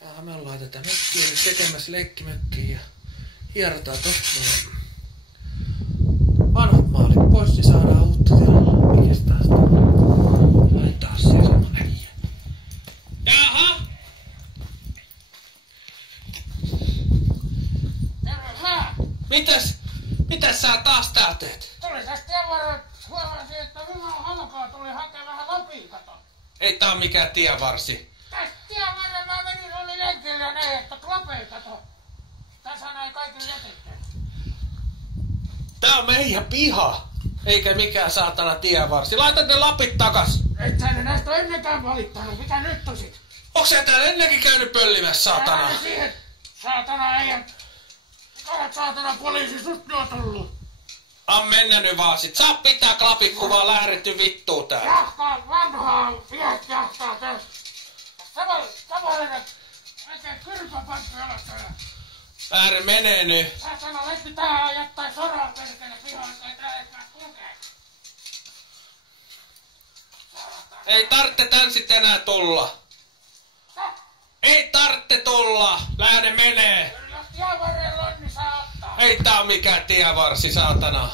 Me ollaan tätä mökkiä nyt tekemässä leikkimökkiä ja hierotaan tosta noin vanhat maalit pois, niin saadaan uutta tilaa. Mikäs taas laittaa se sama äijä. Jaha! Mitäs sä taas tää teet? Tuli tästä tien varrella, huomasin, että minun halkaa tuli hakea vähän Lapin kato. Ei tää oo mikään tienvarsi. Tästä tien varrella mä menin, oli lenkillä ja näin, että Lapin kato. Tässä näin kaikille jätetty. Tää on meidän piha, eikä mikään saatana tienvarsi. Laita ne lapit takas. Et sä ne näistä ennenkään valittanut, mitä nyt tosit? Onks sä täällä ennenkin käynyt pöllimässä, saatana? Älä siihen, saatana äijät. Mikä saatana poliisi sust nyt on tullut? Mennä nyt vaan sit. Saa pitää klapit, kun vaan lähdetty vittuun täällä. Jahkaa vanhaa, miehet jahtaa tästä. Tavallinen, oikein kyrpäpankki jalassa. Ääre menee nyt. Saatana letti tähän jättää soraa perkele pihaan, tai tää ei pääs kulkee. Ei tartte tän sit enää tulla. Ei tartte tulla. Lähde menee. Jos tien varrella on, niin saa ottaa. Ei tää oo mikään tienvarsi, saatana.